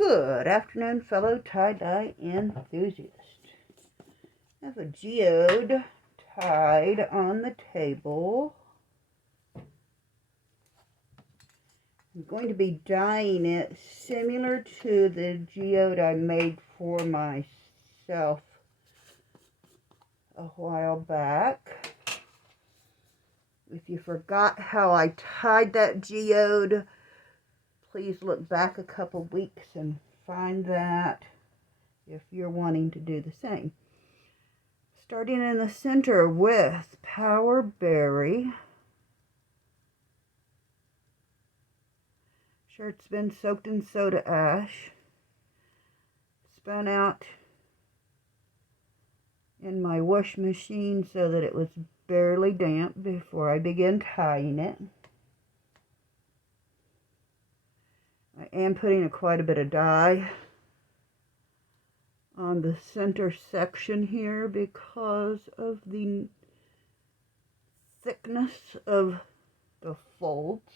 Good afternoon, fellow tie-dye enthusiasts. I have a geode tied on the table. I'm going to be dyeing it similar to the geode I made for myself a while back. If you forgot how I tied that geode, please look back a couple weeks and find that if you're wanting to do the same. Starting in the center with Power Berry. Sure, it's been soaked in soda ash. Spun out in my wash machine so that it was barely damp before I began tying it. I am putting quite a bit of dye on the center section here because of the thickness of the folds.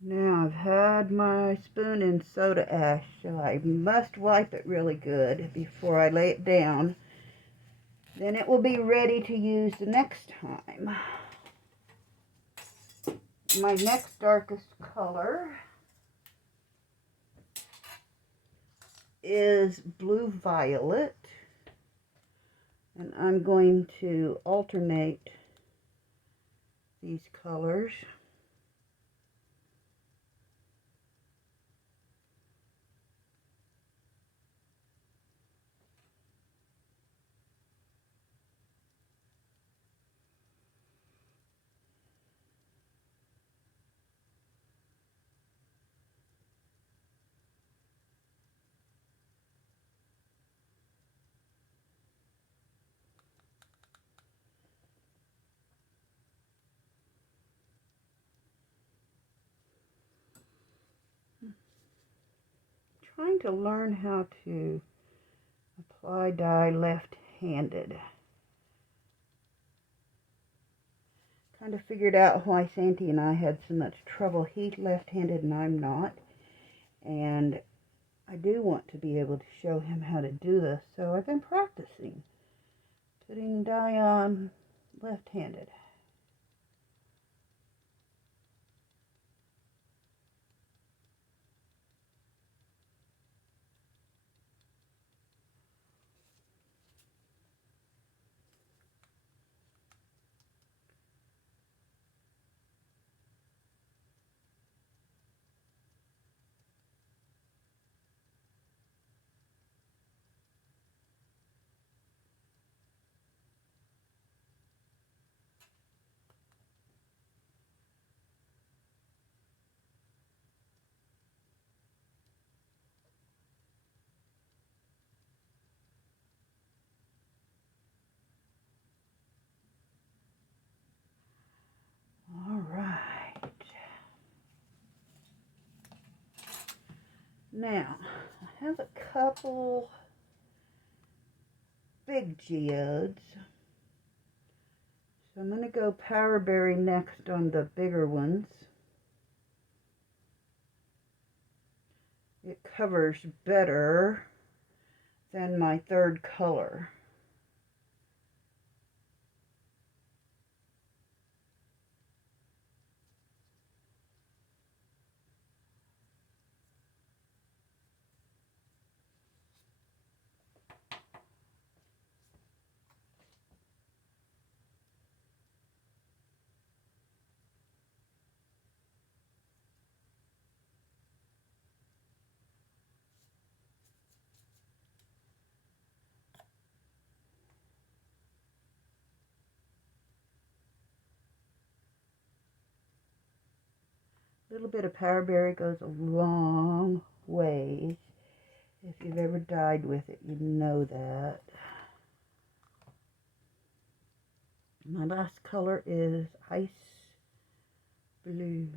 Now I've had my spoon in soda ash, so I must wipe it really good before I lay it down. Then it will be ready to use the next time. My next darkest color is blue violet, and I'm going to alternate these colors. Trying to learn how to apply dye left-handed. Kind of figured out why Santi and I had so much trouble. He's left-handed and I'm not. And I do want to be able to show him how to do this, so I've been practicing putting dye on left-handed. All right. Now, I have a couple big geodes. So I'm going to go Power Berry next on the bigger ones. It covers better than my third color. A little bit of Power Berry goes a long ways. If you've ever dyed with it, you know that. My last color is ice blue.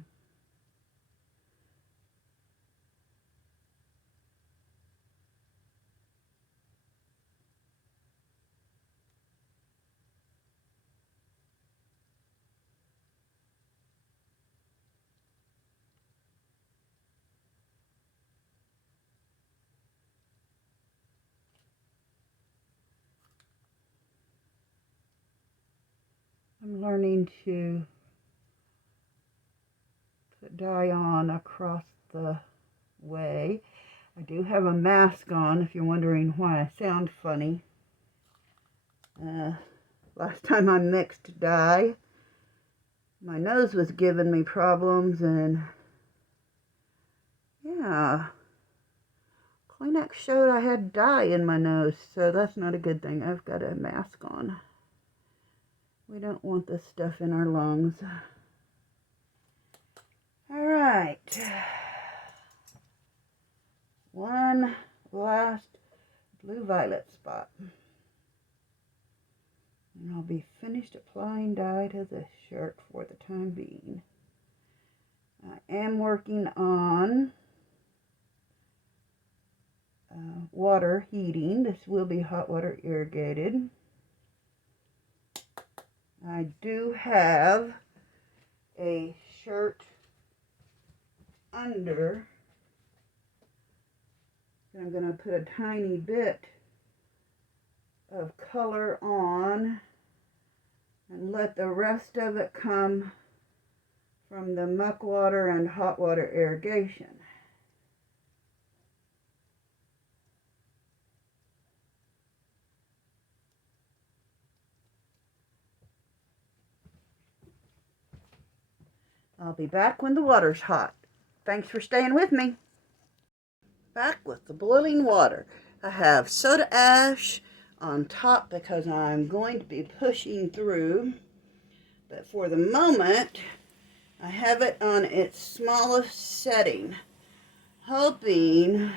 I'm learning to put dye on across the way. I do have a mask on if you're wondering why I sound funny. Last time I mixed dye, my nose was giving me problems, and yeah, Kleenex showed I had dye in my nose, so that's not a good thing. I've got a mask on. We don't want this stuff in our lungs. All right. One last blue-violet spot. And I'll be finished applying dye to this shirt for the time being. I am working on water heating. This will be hot water irrigated. I do have a shirt under. I'm going to put a tiny bit of color on and let the rest of it come from the muck water and hot water irrigation. I'll be back when the water's hot. Thanks for staying with me. Back with the boiling water. I have soda ash on top because I'm going to be pushing through. But for the moment, I have it on its smallest setting, hoping to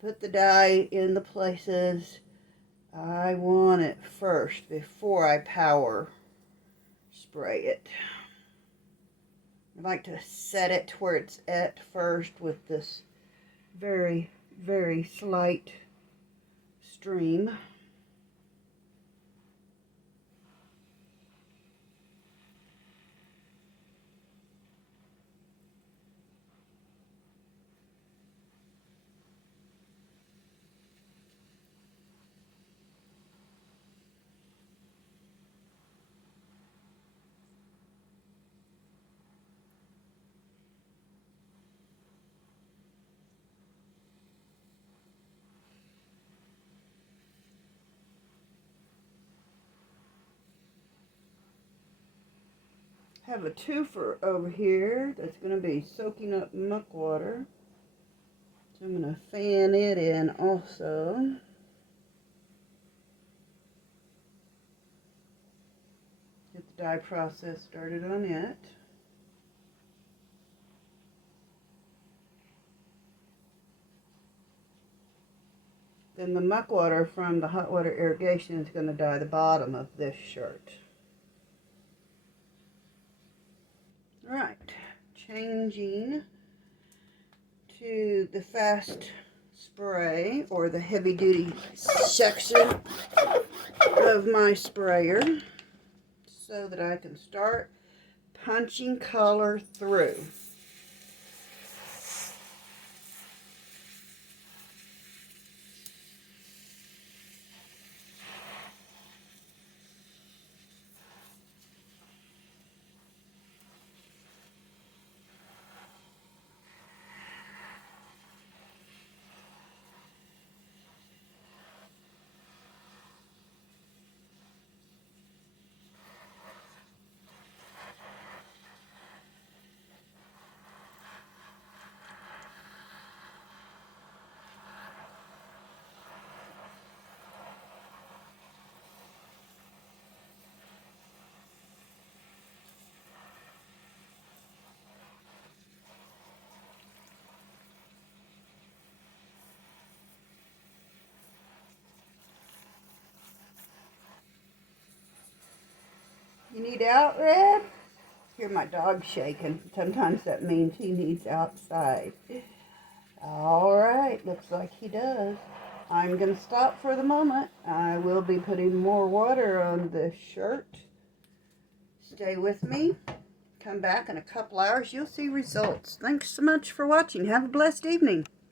put the dye in the places I want it first before I power spray it. I like to set it where it's at first with this very, very slight stream. Have a twofer over here that's going to be soaking up muck water. So I'm going to fan it in also. Get the dye process started on it. Then the muck water from the hot water irrigation is going to dye the bottom of this shirt. Right, changing to the fast spray, or the heavy duty section of my sprayer, so that I can start punching color through. Need out, Red? Hear my dog shaking. Sometimes that means he needs outside. All right, looks like he does. I'm going to stop for the moment. I will be putting more water on the shirt. Stay with me. Come back in a couple hours. You'll see results. Thanks so much for watching. Have a blessed evening.